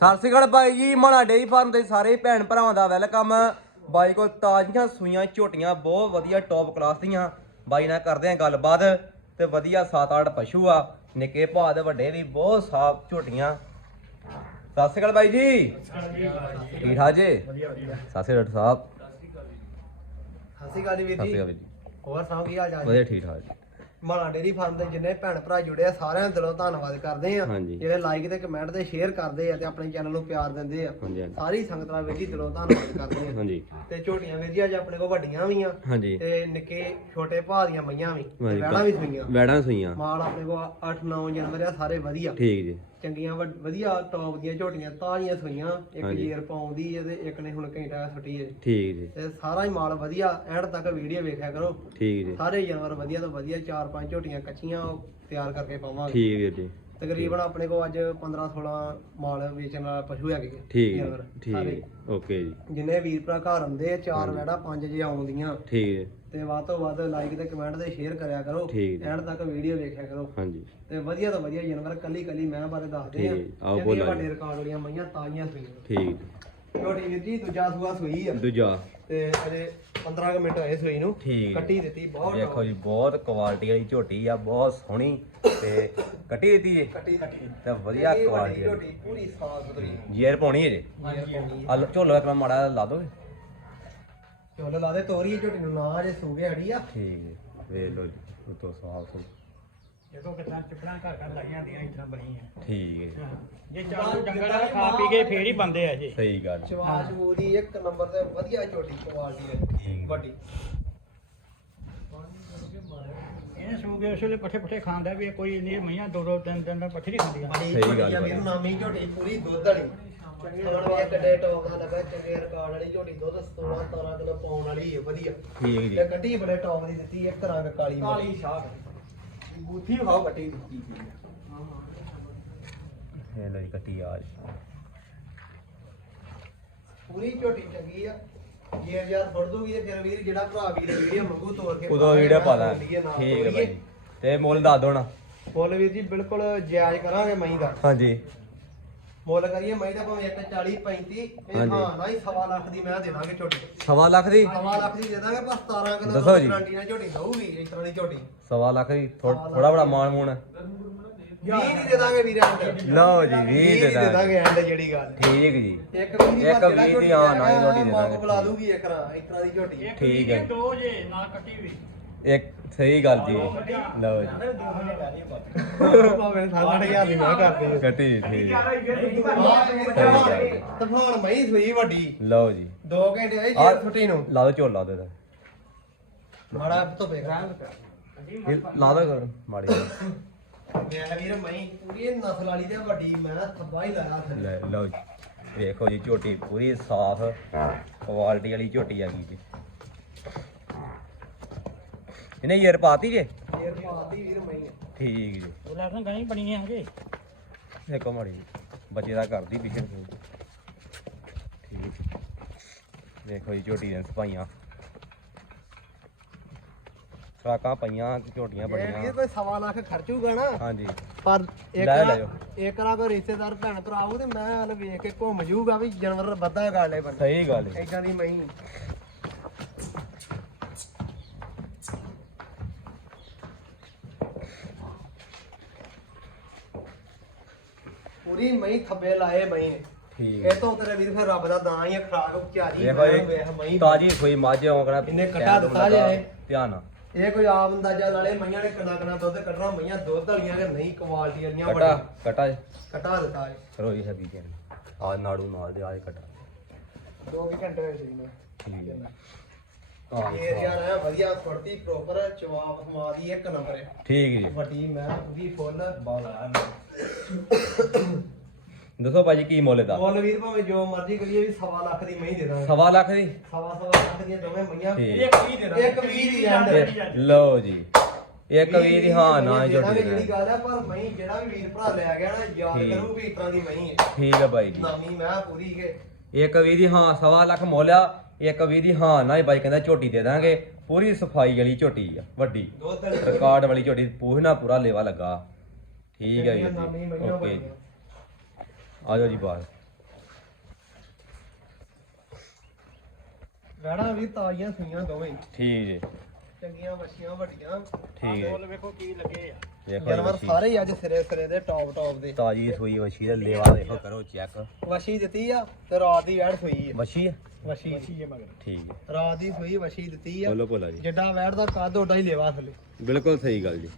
ਸਤਿ ਸ਼੍ਰੀ ਅਕਾਲ ਬਾਈ ਜੀ ਮਾਣਾ dairy farm ਦੇ ਸਾਰੇ ਭੈਣ ਭਰਾਵਾਂ ਦਾ ਵੈਲਕਮ। ਬਾਈ ਕੋਲ ਤਾਜ਼ੀਆਂ ਸੂਈਆਂ ਝੋਟੀਆਂ ਬਹੁਤ ਵਧੀਆ ਟੌਪ ਕਲਾਸ ਦੀਆਂ। ਬਾਈ ਨਾਲ ਕਰਦੇ ਆ ਗੱਲਬਾਤ ਤੇ ਵਧੀਆ 7-8 ਪਸ਼ੂ ਆ। ਨਿੱਕੇ ਭਾਅ ਦੇ ਵੱਡੇ ਵੀ ਬਹੁਤ ਸਾਫ਼ ਝੋਟੀਆਂ। ਸਤਿ ਸ਼੍ਰੀ ਅਕਾਲ ਬਾਈ ਜੀ। ਠੀਕ ਠਾਕ ਜੀ? ਸਤਿ ਸ਼੍ਰੀ ਅਕਾਲ ਸਾਹਿਬ। ਸਤਿ ਸ਼੍ਰੀ ਅਕਾਲ ਜੀ। ਵੀਰ ਜੀ ਹੋਰ ਸੁਣਾਓ ਕੀ ਹਾਲ ਚਾਲ ਵਧੀਆ ਠੀਕ ਠਾਕ ਜੀ। ਮਾਲਾ ਡੇਰੀ ਫਾਰਮ ਦੇ ਜਿੰਨੇ ਭੈਣ ਭਰਾ ਜੁੜੇ ਆ ਸਾਰਿਆਂ ਦਾ ਦਿਲੋਂ ਧੰਨਵਾਦ ਕਰਦੇ ਆ। ਹਾਂਜੀ। ਜਿਹੜੇ ਲਾਈਕ ਤੇ ਕਮੈਂਟ ਤੇ ਸ਼ੇਅਰ ਕਰਦੇ ਆ ਤੇ ਆਪਣੇ ਚੈਨਲ ਨੂੰ ਪਿਆਰ ਦਿੰਦੇ ਆ। ਹਾਂਜੀ ਹਾਂਜੀ। ਸਾਰੀ ਸੰਗਤ ਦਾ ਵੀਰ ਜੀ ਦਿਲੋਂ ਧੰਨਵਾਦ ਕਰਦੇ ਆ। ਹਾਂਜੀ। ਤੇ ਝੋਟੀਆਂ ਵੀਰ ਜੀ ਅੱਜ ਆਪਣੇ ਕੋਲ ਵੱਡੀਆਂ ਵੀ ਆ ਹਾਂਜੀ। ਤੇ ਨਿੱਕੇ ਛੋਟੇ ਭਾਅ ਦੀਆਂ ਮਈਆਂ ਵੀ ਤੇ ਹਾਂਜੀ। ਵੈੜਾਂ ਵੀ ਸੂਈਆਂ ਵੈੜਾਂ ਸੂਈਆਂ ਮਾਲ ਆਪਣੇ ਕੋਲ 8-9 ਜਨਵਰੀ ਆ ਸਾਰੇ ਵਧੀਆ। ਠੀਕ ਜੀ। ਚੰਗੀਆਂ ਵਧੀਆ ਟੌਪ ਦੀਆਂ ਝੋਟੀਆਂ ਤਾਜ਼ੀਆਂ ਸੂਈਆਂ ਇੱਕ ਹਾਂਜੀ। ਜੇਰ ਪਾਉਂਦੀ ਹੈ ਤੇ ਇੱਕ ਨੇ ਹੁਣ ਘੰਟਾ ਛੁੱਟੀ ਹੈ ਠੀਕ ਜੀ। ਤੇ ਸਾਰਾ ਹੀ ਮਾਲ ਵਧੀਆ ਐਂਡ ਤੱਕ ਵੀਡੀਓ ਵੇਖਿਆ ਕਰੋ। ਠੀਕ ਜੀ। ਸਾਰੇ ਜਾਨਵਰ ਵਧੀਆ ਤੋਂ ਵਧੀਆ ਚਾਰ ਪੰਜ ਝੋਟੀਆਂ ਕੱਚੀਆਂ ਤਿਆਰ ਕਰਕੇ ਪਾਵਾਂਗੇ। ਠੀਕ ਵੀਰ ਜੀ। ਤਕਰੀਬਨ ਆਪਣੇ ਕੋਲ ਅੱਜ 15 16 ਮਾਲ ਵੇਚਣ ਵਾਲਾ ਪਸ਼ੂ ਹੈਗੇ ਆ, ਠੀਕ ਜਾਨਵਰ ਠੀਕ ਸਾਰੇ। ਓਕੇ ਜੀ। ਜਿੰਨੇ ਵੀਰ ਭਰਾ ਘਰ ਹੁੰਦੇ ਆ ਚਾਰ ਵੈੜਾ ਪੰਜ ਜੇ ਆਉਂਦੀਆਂ। ਠੀਕ ਜੀ ਤੇ ਵੱਧ ਤੋਂ ਵੱਧ ਲਾਈਕ ਤੇ ਕਮੈਂਟ ਤੇ ਸ਼ੇਅਰ ਕਰਿਆ ਕਰੋ। ਠੀਕ। ਐਂਡ ਤੱਕ ਵੀਡੀਓ ਵੇਖਿਆ ਕਰੋ। ਹਾਂਜੀ। ਤੇ ਵਧੀਆ ਤੋਂ ਵਧੀਆ ਜਾਨਵਰ ਕੱਲੀ ਕੱਲੀ ਮੈਂ ਬਾਰੇ ਦੱਸਦੇ ਆ। ਠੀਕ ਹੈ, ਆਓ ਬੋਲੋ ਜੀ। ਵੱਡੇ ਰਿਕਾਰਡ ਵਾਲੀਆਂ ਮਈਆਂ ਤਾਜ਼ੀਆਂ ਸੂਈਆਂ ਠੀਕ ਝੋਟੀ ਵੀਰ ਜੀ ਦੂਜਾ ਸੂਆ ਸੂਈ ਆ। ਦੂਜਾ। ਤੇ ਅਜੇ 15 ਕੁ ਮਿੰਟ ਹੋਏ ਸੂਈ ਨੂੰ। ਠੀਕ। ਕੱਟੀ ਦਿੱਤੀ ਬਹੁਤ ਦੇਖੋ ਜੀ ਬਹੁਤ ਕੁਆਲਿਟੀ ਵਾਲੀ ਝੋਟੀ ਆ ਬਹੁਤ ਸੋਹਣੀ ਤੇ ਕੱਟੀ ਦਿੱਤੀ ਜੀ? ਕੱਟੀ ਕੱਟੀ ਤੇ ਵਧੀਆ ਚੰਗੀ ਵੱਡੀ ਕੁਆਲਿਟੀ ਵਾਲੀ ਝੋਟੀ ਪੂਰੀ ਸਾਫ਼ ਸੁਥਰੀ। ਜੇਰ ਪਾਉਣੀ ਹੈ ਜੀ ਹਾਂਜੀ ਆ। ਝੋਲੋ ਇੱਕ ਮਾੜਾ ਲਾ ਦੋ ਚੋਲ ਲਾ ਦੇ ਤੋਰੀ ਝੋਟੀ ਨੂੰ ਨਾ ਜੇ ਸੂਗੇ ਅੜੀ ਆ। ਠੀਕ ਹੈ ਵੇਖ ਲਓ ਜੀ ਉਤੋਂ ਸਾਫ਼ ਸੁਥਰੀ ਦੇਖੋ ਕਿਦਾਂ ਚਿਪੜਾਂ ਘਰ ਘਰ ਲਾਈਆਂ ਦੀਆਂ ਇਦਾਂ ਬਣੀਆਂ। ਠੀਕ ਹੈ ਜੇ। ਚਾਲੂ ਡੰਗਰ ਆ ਖਾ ਪੀ ਕੇ ਫੇਰ ਹੀ ਬੰਦੇ ਆ ਜੀ। ਸਹੀ ਗੱਲ। ਚਵਾਜ ਪੂਰੀ ਇੱਕ ਨੰਬਰ ਤੇ ਵਧੀਆ ਝੋਟੀ ਕੁਆਲਿਟੀ ਹੈ ਠੀਕ ਵੱਡੀ। ਇਹ ਸੂਗੇ ਉਸ ਵੇਲੇ ਪੱਠੇ ਪੱਠੇ ਖਾਂਦਾ ਵੀ ਇਹ ਕੋਈ ਨਹੀਂ ਮਈਆਂ ਦੋ ਦੋ ਤਿੰਨ ਤਿੰਨ ਦਿਨ ਪੱਠੇ ਨਹੀਂ ਖਾਂਦੀਆਂ ਬੜੀ ਸਹੀ ਝੋਟੀ ਗੱਲ ਆ ਹੈ। ਵੀਰ ਨਾਮੀ ਝੋਟੀ ਪੂਰੀ ਦੁੱਧ ਵਾਲੀ। ਵਾਲੀ ਕੱਡੇ ਦਾ ਲੱਗਾ ਚੰਗੇ ਰਿਕਾਰਡ ਵਾਲੀ ਝੋਟੀ ਦੁੱਧ 16 17 ਕਿਲੋ ਪਾਉਣ ਵਾਲੀ ਹੈ ਵਧੀਆ। ਠੀਕ ਜੀ। ਤੇ ਕੱਟੀ ਬੜੇ ਟੌਪ ਦੀ ਦਿੱਤੀ ਇੱਕ ਰੰਗ ਕਾਲੀ ਕਾਲੀ ਸ਼ਾਹ ਬੂਥੀ ਖਾਓ ਕੱਟੀ ਦਿੱਤੀ ਇਹ ਲੋ ਜੀ ਕੱਟੀ ਆ ਜੀ ਪੂਰੀ ਝੋਟੀ ਚੰਗੀ ਆ। ਜੇ ਯਾਰ ਫੜ ਦੂਗੀ ਤੇ ਫਿਰ ਵੀਰ ਜਿਹੜਾ ਭਰਾ ਵੀਰ ਵੀਡੀਓ ਮੰਗੂ ਤੋੜ ਕੇ ਉਦੋਂ ਵੀਡੀਓ ਪਾ ਦਾਂ ਲਈਏ ਨਾ ਠੀਕ ਹੈ ਤੋੜੀਏ। ਭਾਈ। ਤੇ ਮੁੱਲ ਦੱਸ ਦੋ ਨਾ। ਮੁੱਲ ਵੀਰ ਜੀ ਬਿਲਕੁਲ ਜਾਇਜ਼ ਕਰਾਂਗੇ ਮਈ ਦਾ। ਹਾਂਜੀ। ਮੁੱਲ ਕਰੀਏ ਮਈ ਦਾ ਭਾਵੇਂ 140 35 ਇਹ ਹਾਂਜੀ। ਹਾਂ ਨਾ ਹੀ ਸਵਾ ਲੱਖ ਦੀ ਮੈਂ ਦੇਵਾਂਗੇ ਝੋਟੀ। ਸਵਾ ਲੱਖ ਦੀ? ਸਵਾ ਲੱਖ ਦੀ ਦੇ ਦਾਂਗੇ ਬਸ 17 ਕਿਲੋ ਦੱਸੋ ਜੀ। ਗਾਰੰਟੀ ਨਾਲ ਝੋਟੀ ਦਊਗੀ ਇਸ ਤਰ੍ਹਾਂ ਦੀ ਝੋਟੀ। ਸਵਾ ਲੱਖ ਦੀ ਥੋੜਾ ਬੜਾ ਮਾਣ ਮੂਣ 20 ਦੀ ਦੇ ਦਾਂਗੇ ਵੀਰੇ ਐਂਡ ਲਓ ਜੀ 20 20 ਦੇ ਦੀ ਦਾਂਗੇ ਐਂਡ ਜਿਹੜੀ ਗੱਲ। ਠੀਕ ਜੀ। ਇੱਕ ਵੀਹ ਦੀ ਇੱਕ ਪਰ ਜਿਹੜਾ ਵੀਹ ਦੀ, ਹਾਂ, ਨਾ ਹੀ ਝੋਟੀ ਦੇ ਮਾਂ ਦਾਂਗੇ। ਬੁਲਾ ਦੂਗੀ ਇੱਕ ਰਾਂ ਇਸ ਤਰ੍ਹਾਂ ਦੀ ਝੋਟੀ। ਠੀਕ ਹੈ। ਦੋ ਜੇ। ਨਾਲ ਕੱਟੀ ਵੀ। ਇੱਕ ਸਹੀ ਗੱਲ ਜੀ। ਲਓ ਜੀ। ਭਾਵੇਂ ਸਾਢੇ ਹਜ਼ਾਰ ਦੀ ਮੈਂ ਕਰਦੇ ਕੱਟੀ ਠੀਕ। ਤੂਫਾਨ ਮਈ ਸੂਈ ਵੱਡੀ ਲਓ ਜੀ। 2 ਘੰਟੇ ਹੋਏ ਆਹ- ਛੁੱਟੀ ਨੂੰ। ਲਾ ਦੋ ਝੋਲ ਦੋ ਇਹਦਾ ਮਾੜਾ ਧੁੱਪੇ ਕਰਾਂ। ਇਹ ਲਾ ਦੋ ਕਰ ਮਾੜੀ ਜਿਹੀ। ਮੈਂ ਵੀਰ ਮਈ ਪੂਰੀ ਇਹ ਨਸਲ ਵਾਲੀ ਤੇ ਵੱਡੀ ਮੈਂ ਥੱਬਾ ਹੀ ਲਾਇਆ ਥੱਲੇ ਲੈ ਲਓ ਜੀ। ਵੇਖੋ ਜੀ ਝੋਟੀ ਪੂਰੀ ਸਾਫ਼ ਕੁਆਲਿਟੀ ਵਾਲੀ ਝੋਟੀ ਆ ਗਈ ਜੀ। ਇਹਨੇ ਯਾਰ ਪਾਤੀ ਜੇ? ਇਹ ਪਾਤੀ ਵੀਰ ਮਈ ਠੀਕ ਜੀ। ਉਹ ਲੱਗਣ ਗਣੀ ਬਣੀਆਂ ਹੈਗੇ ਦੇਖੋ ਮਾੜੀ। ਬੱਚੇ ਦਾ ਕਰਦੀ ਪਿਛੇ ਠੀਕ ਦੇਖੋ ਜੀ ਝੋਟੀ ਦੀਆਂ ਸਪਾਈਆਂ। ਸਰਾਕਾਂ ਪਈਆਂ ਝੋਟੀਆਂ ਇਹ ਬੜੀਆਂ ਕੋਈ ਸਵਾ ਲੱਖ ਖਰਚੂਗਾ ਨਾ। ਹਾਂਜੀ। ਪਰ ਇੱਕ ਲੈ ਨਾ ਲਿਓ। ਇੱਕ ਨਾ ਕੋਈ ਰਿਸ਼ਤੇਦਾਰ ਭੈਣ ਭਰਾ ਤੇ ਮੈਂ ਹਲ ਵੇਖ ਕੇ ਘੁੰਮ ਜਾਊਗਾ ਵੀ ਜਾਨਵਰ ਬੱਦਾ ਕਰ ਲੈ ਬੰਦਾ ਸਹੀ ਗੱਲ ਹੈ ਏਦਾਂ ਦੀ ਮਈ ਪੂਰੀ ਮਈ ਥੱਬੇ ਲਾਏ ਮਈ। ਠੀਕ। ਇਹ ਤੋਂ ਤੇਰੇ ਵੀਰ ਫਿਰ ਰੱਬ ਦਾ ਦਾਂ ਹੀ ਆ, ਖਰਾਕ ਮੈਂ ਵੇਖ ਜੀ ਮਈ ਤਾਜੀ ਹੋਈ ਮੱਝ ਆਉਂਕਣਾ ਇਹਨੇ ਕੱਟਾ ਦਿੱਤਾ ਜੇ। ਇਹ। ਧਿਆਨ ਨਾਲ। ਇਹ ਕੋਈ ਆਮ ਅੰਦਾਜ਼ਾ ਨਾਲੇ ਮਈਆਂ ਨੇ ਕਿੰਨਾ ਕਿੰਨਾ ਦੁੱਧ ਕੱਢਣਾ ਮਈਆਂ ਦੁੱਧ ਵਾਲੀਆਂ ਕਿ ਨਹੀਂ ਕੁਆਲਿਟੀ ਵਾਲੀਆਂ ਕਟਾ ਵੱਡੀਆਂ। ਕਟਾ ਕਟਾ ਦਿੱਤਾ ਇਹ ਕਰੋ ਜੀ ਹਬੀ ਜੀ। ਆ ਨਾੜੂ ਨਾਲ ਦੇ ਆ ਕਟਾ। ਦੋ ਵੀ ਘੰਟੇ ਹੋਏ ਸੀ ਨੇ ਠੀਕ ਹੈ। ਆਹ, ਇਹ ਯਾਰ ਹੈ। ਵਧੀਆ ਫੁਰਤੀ ਪ੍ਰੋਪਰ ਜਵਾਬ ਸਮਾਦੀ ਇੱਕ ਨੰਬਰ ਹੈ। ਠੀਕ ਜੀ। ਵੱਡੀ ਮੈਂ ਪੂਰੀ ਫੁੱਲ। ਦੱਸੋ ਭਾਜੀ ਕੀ ਮੁੱਲ ਦਾ ਮੁੱਲ ਵੀਰ ਭਾਵੇਂ ਜੋ ਮਰਜ਼ੀ ਕਰੀਏ ਵੀ ਸਵਾ ਲੱਖ ਦੀ ਮਹੀਂ ਦੇ ਦਾਂਗੇ। ਸਵਾ ਲੱਖ ਦੀ? ਸਵਾ ਸਵਾ ਲੱਖ ਦੀਆਂ ਦੋਵੇਂ ਮਈਆਂ ਠੀਕ। ਇੱਕ ਵੀਹ ਦੇ ਦਾਂਗੇ। ਇੱਕ ਵੀਹ ਦੀ ਇਹ ਲਓ ਜੀ। ਇੱਕ ਦੀ ਹਾਂ ਨਾ ਜਿਹੜੀ ਗੱਲ ਹੈ ਪਰ ਮਹੀਂ ਜਿਹੜਾ ਵੀ ਵੀਰ ਭਰਾ ਲੈ ਗਿਆ ਨਾ ਯਾਦ ਠੀਕ। ਕਰੂ ਵੀ ਇਸ ਤਰ੍ਹਾਂ ਦੀ ਮਹੀਂ ਹੈ ਠੀਕ ਹੈ ਬਾਈ ਜੀ। ਨਾਮੀ ਮੈਂ ਪੂਰੀ ਕੇ ਇੱਕ ਵੀਹ ਦੀ ਹਾਂ ਸਵਾ ਲੱਖ ਮੁੱਲ ਆ। ਇੱਕ ਵੀਹ ਦੀ ਹਾਂ ਨਾ ਹੀ ਬਾਈ ਕਹਿੰਦਾ ਝੋਟੀ ਦੇ ਦਾਂਗੇ। ਪੂਰੀ ਸਫ਼ਾਈ ਵਾਲੀ ਝੋਟੀ ਆ ਵੱਡੀ। ਰਿਕਾਰਡ ਵਾਲੀ ਝੋਟੀ ਪੂਛਣਾ ਪੂਰਾ ਲੇਵਾ ਲੱਗਾ। ਠੀਕ ਹੈ ਜੀ। ਓਕੇ ਜੀ। ਆ ਜਾਓ ਜੀ ਬਾਹਰ। ਵੜਾ ਵੀ ਤਾਜ਼ੀਆਂ ਸੂਈਆਂ ਦੋਵੇਂ। ਠੀਕ ਜੀ। ਚੰਗੀਆਂ ਮੱਛੀਆਂ ਵੱਡੀਆਂ। ਠੀਕ ਹੈ। ਵੇਖੋ ਕੀ ਲੱਗੇ ਆ। ਦੇਖੋ ਸਾਰੇ ਅੱਜ ਸਿਰੇ ਸਿਰੇ ਦੇ ਟੌਪ ਟੌਪ ਦੇ। ਤਾਜੀ ਸੂਈ ਵਸ਼ੀ ਦਾ ਲੇਵਾ ਦੇਖੋ ਕਰੋ ਚੈੱਕ ਵਸ਼ੀ ਦਿੱਤੀ ਆ ਤੇ ਰਾਤ ਦੀ ਵੈੜ ਸੋਈ ਆ। ਵਸ਼ੀ ਵਸ਼ੀ ਵਸ਼ੀ ਹੈ ਮਗਰ। ਠੀਕ ਰਾਤ ਦੀ ਸੂਈ ਵਸ਼ੀ ਦਿੱਤੀ ਆ। ਬੋਲੋ ਬੋਲਾ ਜੀ। ਜਿੱਡਾ ਵੈੜ ਦਾ ਕੱਦ ਓਡਾ ਹੀ ਲੇਵਾ ਥੱਲੇ। ਬਿਲਕੁਲ ਸਹੀ ਗੱਲ ਜੀ।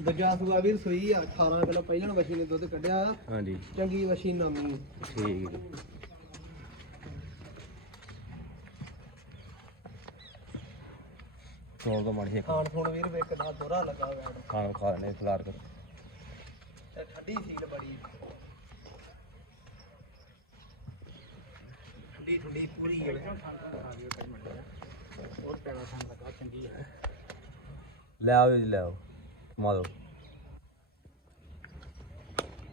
ਦੂਜਾ ਸੂਆ ਵੀਰ ਸੂਈ ਆ 18 ਕਿਲੋ ਪਹਿਲਾਂ ਵਛੀ ਨੇ ਦੁੱਧ ਕੱਢਿਆ। ਹਾਂਜੀ। ਚੰਗੀ ਵਛੀ ਨਾਮੀ ਠੀਕ ਜੀ ਚੋਲ ਤੋਂ ਮਾੜੀ ਇੱਕ ਖਾਣ ਖੂਣ ਵੀਰ ਵੇਖ ਦਾ ਦੋਰਾ ਲੱਗਾ ਵੈੜ ਖਾਣ ਖਾ ਲੈਣੇ ਫਲਾਰ ਕਰ ਤੇ ਠੱਡੀ ਸੀਲ ਬੜੀ। ਠੰਡੀ ਠੰਡੀ ਪੂਰੀ ਹੈ ਹੋਰ ਪੈਣਾ ਸਾਨੂੰ ਲੱਗਾ ਚੰਗੀ ਹੈ ਲੈ ਆਓ ਜੀ ਲੈ ਆਓ। ਮਾ ਦੋ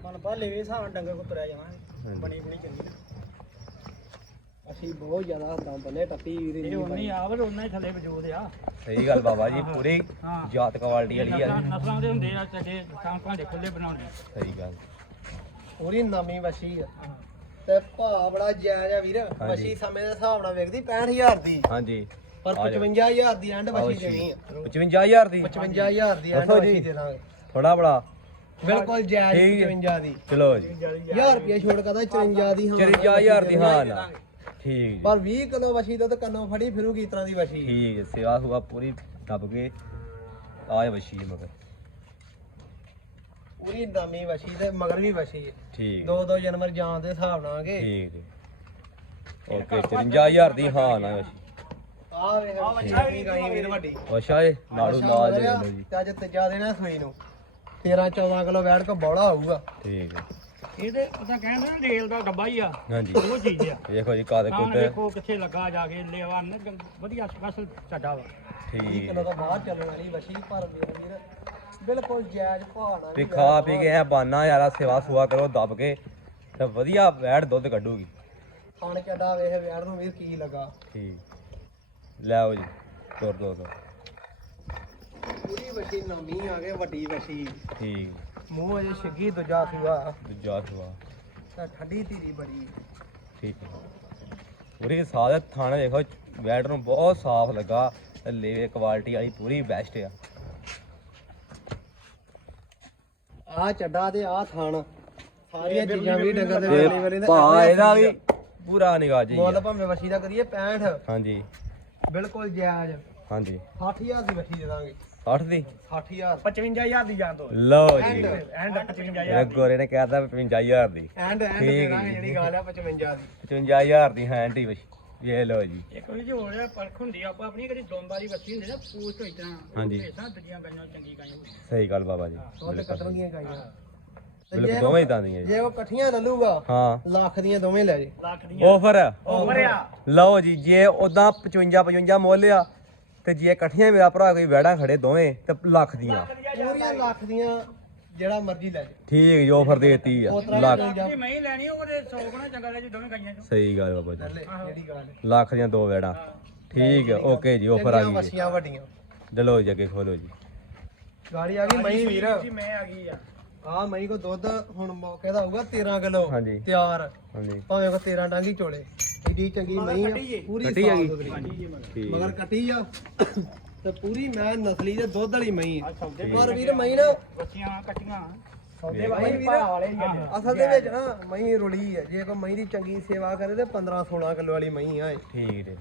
ਮਨ ਬਾਲੇ ਵੀ ਸਾਂ ਡੰਗਰ ਕੋ ਤੁਰਿਆ ਜਾਣਾ। ਬਣੀ ਬਣੀ ਚੰਗੀ ਅਸੀਂ ਬਹੁਤ ਜ਼ਿਆਦਾ ਹੱਦਾਂ ਬੰਨੇ ਟੱਪੀ ਇਹ ਉਨੀ ਆਵਰ ਉਨਾ ਹੀ ਥੱਲੇ ਵਜੂਦ ਆ। ਸਹੀ ਗੱਲ ਬਾਬਾ ਜੀ ਪੂਰੀ ਹਾਂ। ਜਾਤ ਕੁਆਲਿਟੀ ਵਾਲੀ ਆ। ਨਸਲਾਂ ਨਸਲਾਂ ਦੇ ਹੁੰਦੇ ਆ ਚੱਡੇ ਤਾਂ ਭਾਂਡੇ ਖੁੱਲੇ ਬਣਾਉਣੇ। ਸਹੀ ਗੱਲ। ਪੂਰੀ ਨਾਮੀ ਵਛੀ ਆ। ਤੇ ਭਾ ਬੜਾ ਜਾਇਜ਼ ਆ ਵੀਰ। ਹਾਂਜੀ। ਵਛੀ ਸਮੇਂ ਦੇ ਹਿਸਾਬ ਨਾਲ ਵੇਖਦੀ 65000 ਦੀ। ਹਾਂਜੀ। ਪਰ ਆ ਜਾਓ। 55000 ਦੀ ਐਂਡ ਵਸ਼ੀ। ਦੇਣੀ ਆ। 55000 ਦੀ? 55000 ਦੀ ਐਂਡ ਦੱਸੋ ਜੀ। ਦੇ ਦਾਂਗੇ ਥੋੜਾ ਬੜਾ। ਬਿਲਕੁਲ ਜਾਇਜ਼ ਠੀਕ ਹੈ। 55 ਦੀ। ਚਲੋ ਜੀ। 1000 ਰੁਪਏ ਛੋੜ ਕਦਾ 54 ਦੀ ਹਾਂ। 54000 ਦੀ ਹਾਂ ਨਾ। ਠੀਕ ਜੀ ਪਰ 20 ਕਿਲੋ ਵਛੀ ਦੁੱਧ ਕੰਨੋਂ ਫੜੀ ਫਿਰੂਗੀ ਇਸ ਤਰ੍ਹਾਂ ਦੀ ਵਛੀ। ਠੀਕ ਹੈ। ਸੇਵਾ ਸੁਵਾ ਪੂਰੀ ਦੱਬ ਕੇ ਆਏ ਵਸ਼ੀ ਮਗਰ। ਪੂਰੀ ਨਾਮੀ ਵਛੀ ਤੇ ਮਗਰ ਵੀ ਵਛੀ ਹੈ। ਠੀਕ ਦੋ ਦੋ ਜਨਵਰ ਜਾਣ ਦੇ ਹਿਸਾਬ ਨਾਲ ਆਗੇ। ਠੀਕ ਜੀ ਓਕੇ 54000 ਦੀ ਹਾਂ ਨਾ ਵਸ਼ੀ ਆ ਵੇਖ ਵਛੀ ਗਾਈ ਵੀਰ ਵੱਡੀ। ਵਸ਼ਾ ਇਹ ਨਾੜੂ ਨਾਲ ਦੇ ਲਓ ਜੀ। ਤੇ ਅੱਜ ਤੀਜਾ ਦੇਣਾ ਸੂਈ ਨੂੰ। 13 14 ਕਿਲੋ ਬੈਠ ਕੇ ਬੌਲਾ ਹੋਊਗਾ। ਠੀਕ ਹੈ ਇਹਦੇ ਉਹਦਾ ਕਹਿੰਦਾ ਨਾ ਰੇਲ ਦਾ ਡੱਬਾ ਹੀ ਆ। ਹਾਂਜੀ। ਉਹ ਚੀਜ਼ ਆ। ਦੇਖੋ ਜੀ ਕਾਦੇ ਤਾਂ ਕੁੱਟ ਦੇਖੋ ਕਿੱਥੇ ਲੱਗਾ ਜਾ ਕੇ ਲੇਵਾ ਨਾ ਜੰ- ਵਧੀਆ ਸਪੈਸ਼ਲ ਚੱਡਾ ਵਾ। 20 ਠੀਕ ਕਿਲੋ ਤੋਂ ਬਾਹਰ ਚੱਲਣ ਵਾਲੀ ਵਛੀ ਪਰ ਵੀਰ ਵੀਰ ਬਿਲਕੁਲ ਜਾਇਜ਼ ਭਾਣਾ ਤੇ ਖਾ ਪੀ ਕੇ ਬਾਨਾ ਯਾਰਾ ਸੇਵਾ ਸੁਵਾ ਕਰੋ ਦੱਬ ਕੇ ਤੇ ਵਧੀਆ ਵੈੜ ਦੁੱਧ ਕੱਢੂਗੀ। ਖਾਣ ਚੱਡਾ ਵੇਖ ਵਿਆਹ ਨੂੰ ਵੀਰ ਕੀ ਲੱਗਾ। ਠੀਕ। ਲੈ ਆਓ ਜੀ ਤੋਰ ਦੋ ਦੋ ਪੂਰੀ ਵਛੀ ਨਾਮੀ ਆ ਗਏ ਵੱਡੀ ਵਛੀ। ਠੀਕ। ਮੂੰਹ ਅਜੇ ਛਿੱਗੀ ਦੂਜਾ ਸੂਆ। ਦੂਜਾ ਸੁਵਾ ਤਾਂ ਠੰਡੀ ਧੀਰੀ ਬੜੀ। ਠੀਕ ਹੈ। ਪੂਰੀ ਸਾਦੇ ਥਾਣੇ ਦੇਖੋ ਵੈੜ ਨੂੰ ਬਹੁਤ ਸਾਫ਼ ਲੱਗਾ ਤੇ ਲੇਵੇ ਕੁਆਲਿਟੀ ਵਾਲੀ ਪੂਰੀ ਬੈਸਟ ਆ। ਆ ਚੱਡਾ ਤੇ ਆ ਥਣ। ਸਾਰੀਆਂ ਚੀਜ਼ਾਂ ਵੀ ਡੰਗਰ ਦੇ ਤੇ ਵੇਲੇ ਵੇਲੇ ਦੇ ਭਾ ਇਹਦਾ ਵੀ ਪੂਰਾ ਨਿਗਾਹ ਜੀ ਮੁੱਲ ਭਾਵੇਂ ਵਛੀ ਦਾ ਕਰੀਏ 65 ਹਾਂਜੀ। ਬਿਲਕੁਲ ਜਾਇਜ਼। ਹਾਂਜੀ। 60000 ਦੀ ਵਛੀ ਦੇ ਦਾਂਗੇ। 60 ਦੀ? 60000 55000 ਦੀ ਜਾਣ ਦੋ ਲਓ ਜੀ। ਐਂਡ ਐਂਡ 55000 ਇਹ ਗੋਰੇ ਨੇ ਕਹਿਤਾ 55000 ਦੀ। ਐਂਡ ਐਂਡ ਠੀਕ ਦੇ ਦਾਂਗੇ ਜੀ। ਜਿਹੜੀ ਗੱਲ ਆ 55 ਦੀ। 55000 ਦੀ ਹੈਂਟੀ ਵਸ਼ੀ ਇਹ ਲਓ ਜੀ। ਇੱਕ ਵਾਰੀ ਜੋ ਹੋ ਰਿਹਾ ਪਰਖ ਹੁੰਦੀ ਆ ਆਪਾਂ ਆਪਣੀ ਕਦੀ ਦੋਮਬਾਰੀ ਬੱਚੀ ਹੁੰਦੀ ਨਾ ਪੂਛ ਤੋਂ ਇਦਾਂ ਹਾਂਜੀ। ਦੂਜੀਆਂ ਗਾਈਆਂ ਚੰਗੀ ਗਾਈਆਂ ਸਹੀ ਗੱਲ ਬਾਬਾ ਜੀ। ਉਹ ਤੇ ਕੱਟਣਗੀਆਂ ਗਾਈਆਂ। ਤੇ ਬਿਲਕੁਲ ਜੇ ਦੋਵੇਂ ਇਦਾਂ ਦੀਆਂ ਜੀ। ਜੇ ਉਹ ਇਕੱਠੀਆਂ ਲੱਲੂਗਾ ਹਾਂ। ਲੱਖ ਦੀਆਂ ਦੋਵੇਂ ਲੈ ਜੇ। ਲੱਖ ਦੀਆਂ। ਆਫਰ ਆ। ਲਓ ਜੀ ਜੇ ਉਦਾਂ 55 55 ਮੁੱਲ ਆ ਤੇ ਜੇ ਇਕੱਠੀਆਂ ਮੇਰਾ ਭਰਾ ਕੋਈ ਵੈੜਾਂ ਖੜੇ ਦੋਵੇਂ ਤੇ ਲੱਖ ਦੀਆਂ। ਪੂਰੀਆਂ ਲੱਖ ਦੀਆਂ ਜਿਹੜਾ ਮਰਜ਼ੀ ਲੈ ਜੇ। ਠੀਕ ਜੀ ਆਫਰ ਦੇਤੀ ਆ। ਲੱਖ। ਜੇ ਮੈਂ ਹੀ ਲੈਣੀ ਉਹਦੇ 100 ਗੁਣਾ ਚੰਗਾ ਲੈ ਜੀ ਦੋਵੇਂ ਗਾਈਆਂ ਚੋਂ। ਸਹੀ ਗੱਲ ਬਾਬਾ ਜੀ। ਲੈ ਜਿਹੜੀ ਗੱਲ। ਹੈ ਲੱਖ ਦੀਆਂ ਦੋ ਵੈੜਾਂ। ਠੀਕ ਹੈ ਓਕੇ ਜੀ ਆਫਰ ਆ ਚੰਗੀਆਂ ਗਈ ਜੀ। ਵਛੀਆਂ ਵੱਡੀਆਂ। ਡਲੋ ਜੀ ਅੱਗੇ ਖੋਲੋ ਜੀ। ਗਾੜੀ ਆ ਗਈ ਮਈ ਵੀਰ। ਜੀ ਮੈਂ ਆ ਗਈ ਆ। ਆ ਮਈ ਕੋ ਦੁੱਧ ਹੁਣ ਮੌਕੇ ਦਾ ਹੋਊਗਾ 13 ਕਿਲੋ ਹਾਂਜੀ। ਤਿਆਰ। ਹਾਂਜੀ। ਭਾਵੇਂ ਕੋ 13 ਡਾਂਗੀ ਚੋਲੇ। ਏਡੀ ਚੰਗੀ ਮਈ ਆ ਪੂਰੀ ਕੱਟੀ ਸਾਫ਼ ਹੈਗੀ? ਸੁਥਰੀ ਠੀਕ। ਮਗਰ ਕੱਟੀ ਆ। ਤੇ ਪੂਰੀ ਮੈਂ ਨਸਲੀ ਦੇ ਦੁੱਧ ਵਾਲੀ ਮਈ ਆ। ਆ ਪਰ ਵੀਰ ਮਈ ਨਾ ਬੱਚੀਆਂ ਕੱਟੀਆਂ। ਸੌਦੇ ਵੀਰ ਆ। ਅਸਲ ਦੇ ਵਿੱਚ ਨਾ ਮਈ ਰੁਲੀ ਹੈ ਜੇ ਕੋ ਮਈ ਦੀ ਚੰਗੀ ਸੇਵਾ ਕਰੇ ਤੇ 15 16 ਕਿਲੋ ਵਾਲੀ ਮਈ ਆ ਇਹ। ਠੀਕ ਜੀ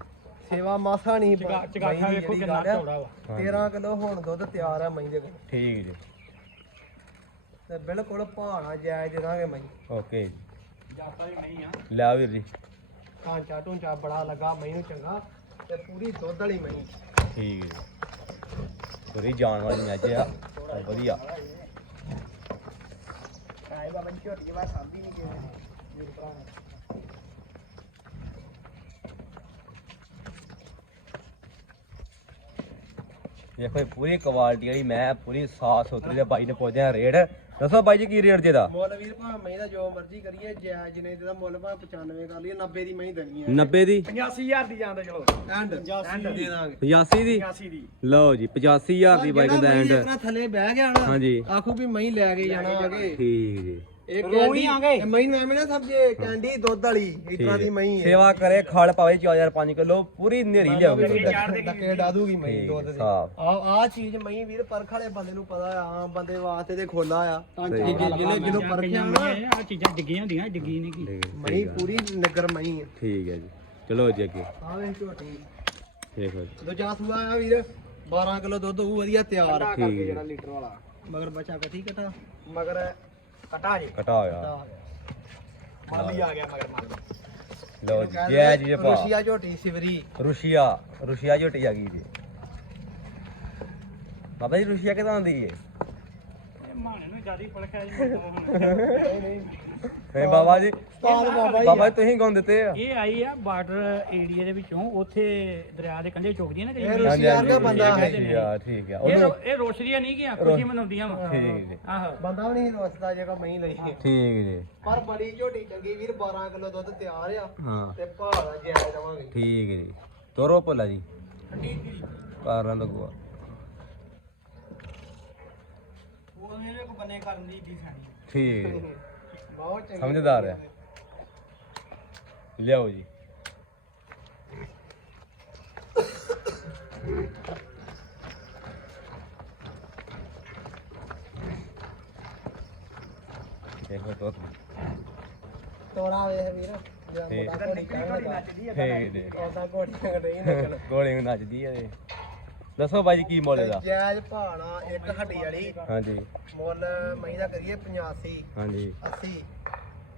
ਸੇਵਾ ਮਾਸਾ ਨਹੀਂ ਚਗਾ ਵੇਖੋ ਕਿੰਨਾ ਆ, ਚੌੜਾ ਵਾ। 13 ਕਿਲੋ ਹੁਣ ਦੁੱਧ ਤਿਆਰ ਆ ਮਈ ਦੇ ਕੋਲ। ਠੀਕ ਜੀ ਤੇ ਬਿਲਕੁਲ ਭਾਣਾ ਜਾਇਜ਼ ਦੇ ਦਾਂਗੇ ਮਈ ਓਕੇ ਜੀ ਜਾਤਾ ਵੀ ਨਹੀਂ ਆ। ਲੈ ਵੀਰ ਜੀ ਕਾਂਚਾ ਢੂੰਚਾ ਬੜਾ ਲੱਗਾ ਮਈ ਨੂੰ ਚੰਗਾ ਤੇ ਪੂਰੀ ਦੁੱਧ ਵਾਲੀ ਮਈ ਠੀਕ ਜੀ ਪੂਰੀ ਜਾਣ ਵਾਲੀ ਮੈਚ ਆ। ਵਧੀਆ। ਕਾਇ ਬਾਬਾ ਜੀ ਝੋਟੀ ਵਾ ਸਾਂਭੀ ਨਹੀਂ ਗਏ ਮੇਰੇ ਭਰਾ ਨੇ। ਦੇਖੋ ਇਹ ਪੂਰੀ ਕੁਆਲਿਟੀ ਵਾਲੀ ਮੈਂ ਪੂਰੀ ਸਾਫ਼ ਸੁਥਰੀ ਦੇ ਬਾਈ ਨੇ ਪੁੱਛਿਆ ਰੇਟ। ਦੱਸੋ ਬਾਈ ਜੀ ਕੀ ਰੇਟ ਜੇ ਦਾ? ਮੁੱਲ ਵੀਰ ਭਾਵੇਂ ਮਈ ਦਾ ਜੋ ਮਰਜ਼ੀ ਕਰੀਏ ਜਾਇਜ਼ ਜਿਨੇ ਦਾ ਮੁੱਲ ਭਾਵੇਂ 95 ਕਰ ਲਈਏ 90 ਦੀ ਮਈ ਦੇਣੀ ਹੈ। 90 ਦੀ? 85000 ਦੀ ਜਾਂਦੇ ਚਲੋ। ਐਂਡ। ਐਂਡ। ਦੇ ਦਾਂਗੇ। 85 ਦੀ? 85 ਦੀ। ਲਓ ਜੀ 85000 ਦੀ ਬਾਈ ਕਹਿੰਦਾ ਐਂਡ। ਥੱਲੇ ਬਹਿ ਗਿਆ ਨਾ ਹਾਂਜੀ। ਆਖੂ ਵੀ ਮਈ ਲੈ ਕੇ ਜਾਣਾ ਆਗੇ ਠੀਕ ਜੀ। ਇਹ ਰੋਈ ਆ ਗਏ। ਮੈਨੂੰ ਐਵੇਂ ਨਾ ਸਮਝੇ ਕੈਂਡੀ ਦੁੱਧ ਵਾਲੀ ਇਸ ਤਰ੍ਹਾਂ ਦੀ ਮਹੀਂ ਹੈ। ਸੇਵਾ ਕਰੇ ਖਲ ਪਾਵੇ 4005 ਕਿਲੋ ਪੂਰੀ ਨੇਰੀ ਲਿਆਉਗੀ ਡੱਕੇ ਡਾਦੂਗੀ ਮਹੀਂ ਠੀਕ, ਦੁੱਧ ਦੇ। ਸਾਫ਼। ਆ ਆ ਚੀਜ਼ ਮਹੀਂ ਵੀਰ ਪਰਖ ਵਾਲੇ ਬੰਦੇ ਨੂੰ ਪਤਾ ਆ ਆਮ ਬੰਦੇ ਵਾਸਤੇ ਤੇ ਖੋਲਾ ਆ। ਜਿਹਨੇ ਜਿਹਨੇ ਜਦੋਂ ਪਰਖਿਆ ਨਾ ਆ ਚੀਜ਼ਾਂ ਡਿੱਗੀਆਂ ਹੁੰਦੀਆਂ ਡਿੱਗੀ ਨਹੀਂ ਕੀ ਮਹੀਂ ਪੂਰੀ ਨਿਗਰ ਮਹੀਂ ਆ। ਠੀਕ ਹੈ ਜੀ। ਚਲੋ ਜੀ ਅੱਗੇ। ਆ ਵੇ ਝੋਟੀ। ਦੇਖੋ ਜੀ। ਦੂਜਾ ਸੂਆ ਆ ਵੀਰ 12 ਕਿਲੋ ਦੁੱਧ ਹੋਊ ਵਧੀਆ ਤਿਆਰ। ਠੀਕ ਹੈ। ਜਿਹੜਾ ਲੀਟਰ ਵਾਲਾ ਮਗਰ ਬੱਚਾ ਕਥੀ ਕਟਾ ਮਗਰ ਕਟਾ ਜੀ। ਕਟਾ ਹੋਇਆ। ਮਾਲੀ ਆ ਗਿਆ ਮਗਰ ਮਾਲੀ ਲਓ ਜੀ ਜੈ ਜੀ ਭਾ। ਰੁਸ਼ੀਆ ਝੋਟੀ ਸਿਵਰੀ ਰੁਸ਼ੀਆ ਰੁਸ਼ੀਆ ਝੋਟੀ ਆ ਗਈ ਜੀ। ਬਾਬਾ ਜੀ ਰੁਸ਼ੀਆ ਕਿਦਾਂ ਆਉਂਦੀ ਹੈ ਮਾਣੇ ਨੂੰ ਜ਼ਿਆਦਾ ਪਲਖਿਆ ਜੀ। ਨਹੀਂ। ਬਾਬਾ ਜੀ। ਉਸਤਾਦ ਬਾਬਾ ਹੀ ਬਾਬਾ ਜੀ ਤੁਸੀਂ ਗਾਉਂ ਦਿੱਤੇ ਆ? ਇਹ ਆਈ ਆ ਬਾਰਡਰ ਏਰੀਆ ਦੇ ਵਿੱਚੋਂ ਉੱਥੇ ਦਰਿਆ ਦੇ ਕੰਢੇ ਚੁੱਕਦੀ ਨਾ ਇਹ ਕਈ ਰੁਸ਼ੀਆ ਦਾ ਬੰਦਾ ਹੈ ਰੁਸ਼ੀਆ ਠੀਕ ਆ ਇਹ ਉਹਨੂੰ ਰੋ- ਇਹ ਰੋਸ਼ਰੀਆਂ ਨਹੀਂ ਗਿਆ ਖੁਸ਼ੀ ਮਨਾਉਂਦੀਆਂ ਵਾ। ਠੀਕ ਜੀ। ਆਹੋ। ਬੰਦਾ ਵੀ ਨਹੀਂ ਰੋਸਦਾ ਜੇ ਕੋ ਮਹੀਂ ਲਈ ਹੈ। ਠੀਕ ਜੀ। ਪਰ ਬੜੀ ਝੋਟੀ ਚੰਗੀ ਵੀਰ 12 ਕਿਲੋ ਦੁੱਧ ਤਿਆਰ ਆ। ਹਾਂ। ਤੇ ਭਾਅ ਜਾਇ ਦਵਾਂਗੇ। ਠੀਕ ਜੀ। ਤੋਰੋ ਭੋਲਾ ਜੀ। ਕਾਰਾਂ ਦਾ ਗੋਆ। ਉਹ ਮੇਰੇ ਕੋ ਬੰਨੇ ਕਰਨ ਦੀ ਦੀ ਸਾਡੀ ਠੀਕ ਜੀ। ਸਮਝਦਾਰ ਆ। ਲਿਆਓ ਜੀ। ਦੇਖੋ ਤੋਤ। ਤੋਰਾ ਵੇਖ ਵੀਰ ਜਿਹੜਾ ਠੀਕ। ਮੁੰਡਾ ਘੋੜੀ ਚੜ੍ਹਨ ਲੱਗਾ। ਠੀਕ ਜੀ। ਉਹਦਾ ਘੋੜੀਆਂ ਨਹੀਂ ਨਿਕਲ ਗੋਲੀ ਨੂੰ ਨੱਚਦੀ ਆ ਇਹ। ਦੱਸੋ ਬਾਈ ਜੀ ਕੀ ਮੁੱਲ ਇਹਦਾ? ਜਾਇਜ਼ ਭਾਣਾ ਇੱਕ ਹੱਡੀ ਵਾਲੀ। ਹਾਂਜੀ। ਮੁੱਲ ਮਹੀਂ ਦਾ ਕਰੀਏ 85 ਹਾਂਜੀ। 80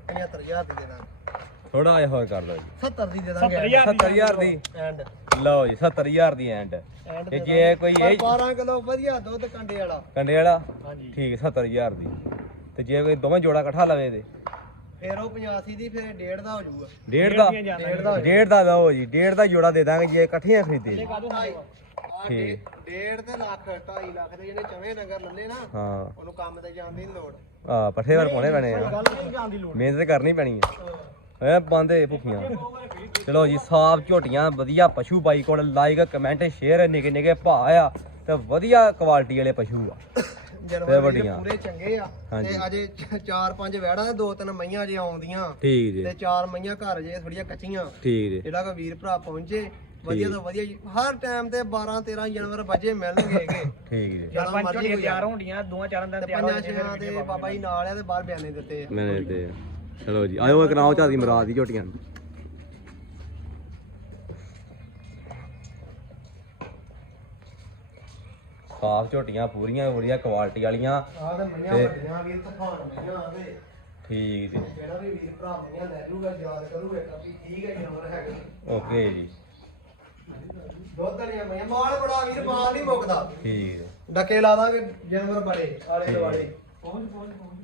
75000 ਦੀ ਦੇ ਦਾਂਗੇ। ਥੋੜਾ ਜਿਹਾ ਹੋਰ ਕਰ ਲਓ ਜੀ। 70 ਦੀ ਦੇ ਦਾਂਗੇ 70000 ਦੀ? ਐਂਡ। ਲਓ ਜੀ 70000 ਦੀ ਐਂਡ। ਐਂਡ ਤੇ ਜੇ ਕੋਈ ਇਹ 12 ਕਿਲੋ ਵਧੀਆ ਦੁੱਧ ਕੰਡੇ ਵਾਲਾ। ਕੰਡੇ ਵਾਲਾ? ਹਾਂਜੀ। ਠੀਕ 70000 ਦੀ। ਤੇ ਜੇ ਕੋਈ ਦੋਵੇਂ ਜੋੜਾ ਇਕੱਠਾ ਲਵੇ ਤੇ ਫਿਰ ਉਹ 85 ਦੀ ਫਿਰ ਡੇਢ ਦਾ ਹੋ ਜਾਊਗਾ। ਡੇਢ ਦਾ? ਡੇਢ ਦਾ ਡੇਢ ਦਾ ਲਓ ਜੀ ਡੇਢ ਦਾ ਜੋੜਾ ਦੇ ਦਾਂਗੇ ਜੇ ਇਕੱਠੀਆਂ ਖਰੀਦੇ ਜੀ। ਢਾਈ। ਆ ਡੇ- ਡੇਢ ਤੇ ਲੱਖ 2.5 ਲੱਖ ਦੇ ਜਿਹੜੇ ਚਵੇਂ ਨਗਰ ਲੱਲੇ ਨਾ ਹਾਂ। ਉਹਨੂੰ ਕੰਮ ਤੇ ਜਾਣ ਦੀ ਨੀ ਲੋੜ। ਆ ਪੱਠੇ ਵਰ ਪਾਉਣੇ ਪੈਣੇ ਆ। ਗੱਲ ਨਹੀਂ ਜਾਣ ਦੀ ਲੋੜ। ਮਿਹਨਤ ਕਰਨੀ ਪੈਣੀ ਹੈ। ਐ ਬੰਦੇ ਭੁੱਖੀਆਂ। ਚਲੋ ਜੀ ਸਾਫ਼ ਝੋਟੀਆਂ ਵਧੀਆ ਪਸ਼ੂ ਬਾਈ ਕੋਲ ਲਾਈਕ ਕਮੈਂਟ ਸ਼ੇਅਰ ਨਿੱਕੇ ਨਿੱਕੇ ਭਾ ਆ ਤੇ ਵਧੀਆ ਕੁਆਲਿਟੀ ਵਾਲੇ ਪਸ਼ੂ ਆ। ਵੱਡੀਆਂ। ਪੂਰੇ ਚੰਗੇ ਆ ਹਾਂਜੀ। ਤੇ ਅਜੇ ਚ- ਚਾਰ ਪੰਜ ਵੈੜਾਂ ਤੇ ਦੋ ਤਿੰਨ ਮਈਆਂ ਅਜੇ ਆਉਂਦੀਆਂ। ਠੀਕ ਜੀ। ਤੇ ਚਾਰ ਮਈਆਂ ਘਰ ਜੇ ਥੋੜੀਆਂ ਕੱਚੀਆਂ। ਠੀਕ ਜੀ। ਜਿਹੜਾ ਕੋਈ ਵੀਰ ਭਰਾ ਪਹੁੰਚੇ ਵਧੀਆ ਤੋਂ ਵਧੀਆ ਜੀ। ਹਰ ਟਾਈਮ ਤੇ 12 13 ਜਨਵਰ ਵਜੇ ਮਿਲਣਗੇ ਠੀਕ ਜੀ। ਜਦੋਂ ਮਰਜ਼ੀ ਕੋਈ ਤਿਆਰ ਹੁੰਦੀਆਂ ਦੋਵਾਂ ਚਾਰਾਂ ਦਿਨ ਤੇ ਪੰਜਾਂ ਛੇਆਂ ਤੇ ਬਾਬਾ ਜੀ ਨਾਲ ਆ ਤੇ ਬਾਹਰ ਬਿਆਨੇ ਦਿੱਤੇ ਆ ਮੈਨੇ ਤੇ ਚਲੋ ਜੀ ਆਇਓ ਇੱਕ ਨਾਮ ਝਾਦੀ ਮਰਾਦ ਦੀ ਝੋਟੀਆਂ ਸਾਫ਼ ਝੋਟੀਆਂ ਪੂਰੀਆਂ ਵਧੀਆ ਕੁਆਲਿਟੀ ਵਾਲੀਆਂ। ਆਹ ਤੇ ਮਈਆਂ ਤੇ- ਵੱਡੀਆਂ ਵੀਰ ਤਖਾਨ ਮਈਆਂ ਆ ਤੇ। ਠੀਕ ਜੀ। ਜਿਹੜਾ ਵੀ ਵੀਰ ਭਰਾ ਮਈਆਂ ਲੈ ਲੂਗਾ ਯਾਦ ਕਰੂਗਾ ਕਿ ਠੀਕ ਹੈ ਜਨਵਰ ਹੈਗਾ ਓਕੇ ਜੀ। ਦੁੱਧ ਵਾਲੀਆਂ ਮਈਆਂ ਮਾਲ ਬੜਾ ਵੀਰ ਮਾਲ ਨਹੀਂ ਮੁੱਕਦਾ। ਠੀਕ। ਹੈ ਡਕੇ ਲਾ ਦਾਂਗੇ ਜਾਨਵਰ ਬੜੇ ਆਲੇ ਦੁਆਲੇ।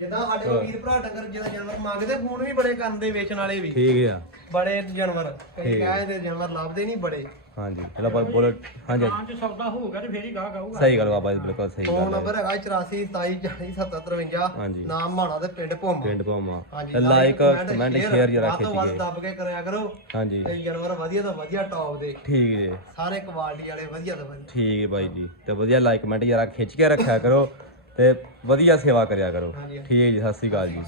ਜਿੱਦਾਂ ਸਾਡੇ ਕੋਲ ਵੀਰ ਭਰਾ ਡੰਗਰ ਜਿਹੜਾ ਜਾਨਵਰ ਮੰਗਦੇ ਫੋਨ ਵੀ ਬੜੇ ਕਰਦੇ ਵੇਚਣ ਵਾਲੇ ਵੀ। ਠੀਕ ਆ। ਬੜੇ ਜਾਨਵਰ। ਕਈ ਠੀਕ ਹੈ। ਕਹਿੰਦੇ ਜਾਨਵਰ ਲੱਭਦੇ ਨਹੀਂ ਬੜੇ। ਹਾਂਜੀ ਚਲੋ ਬਾਈ ਬੋਲੋ ਹਾਂਜੀ। ਆਂ ਚ ਸੌਦਾ ਹੋਊਗਾ ਤੇ ਫੇਰ ਹੀ ਗਾਹ ਗਾਊਗਾ ਸਹੀ ਗੱਲ ਬਾਬਾ ਜੀ ਬਿਲਕੁਲ ਸਹੀ ਫੋਨ ਗੱਲ ਹੈ ਨੰਬਰ ਹੈਗਾ 84 27 40 753 ਹਾਂਜੀ। ਨਾਮ ਮਾਣਾ ਤੇ ਪਿੰਡ ਭੁੰਮ। ਪਿੰਡ ਭਾਮਾ। ਹਾਂਜੀ ਤੇ ਲਾਈਕ ਕਮੈਂਟ ਸ਼ੇਅਰ ਜਰਾ ਵੱਧ ਤੋਂ ਖਿੱਚ ਵੱਧ ਕੇ ਦੱਬ ਕੇ ਕਰਿਆ ਕਰੋ। ਹਾਂਜੀ। ਤੇ ਜਾਨਵਰ ਵਧੀਆ ਤੋਂ ਵਧੀਆ ਟੌਪ ਦੇ। ਠੀਕ ਜੀ। ਸਾਰੇ ਕੁਆਲਿਟੀ ਵਾਲੇ ਵਧੀਆ ਤੋਂ ਵਧੀਆ। ਠੀਕ ਹੈ ਬਾਈ ਜੀ। ਤੇ ਵਧੀਆ ਲਾਈਕ ਕਮੈਂਟ ਜਰਾ ਖਿੱਚ ਕੇ ਰੱਖਿਆ ਕਰੋ। ਤੇ ਵਧੀਆ ਸੇਵਾ ਕਰਿਆ ਕਰੋ। ਠੀਕ ਹੈ ਜੀ। ਸਤਿ ਸ਼੍ਰੀ ਅਕਾਲ ਜੀ।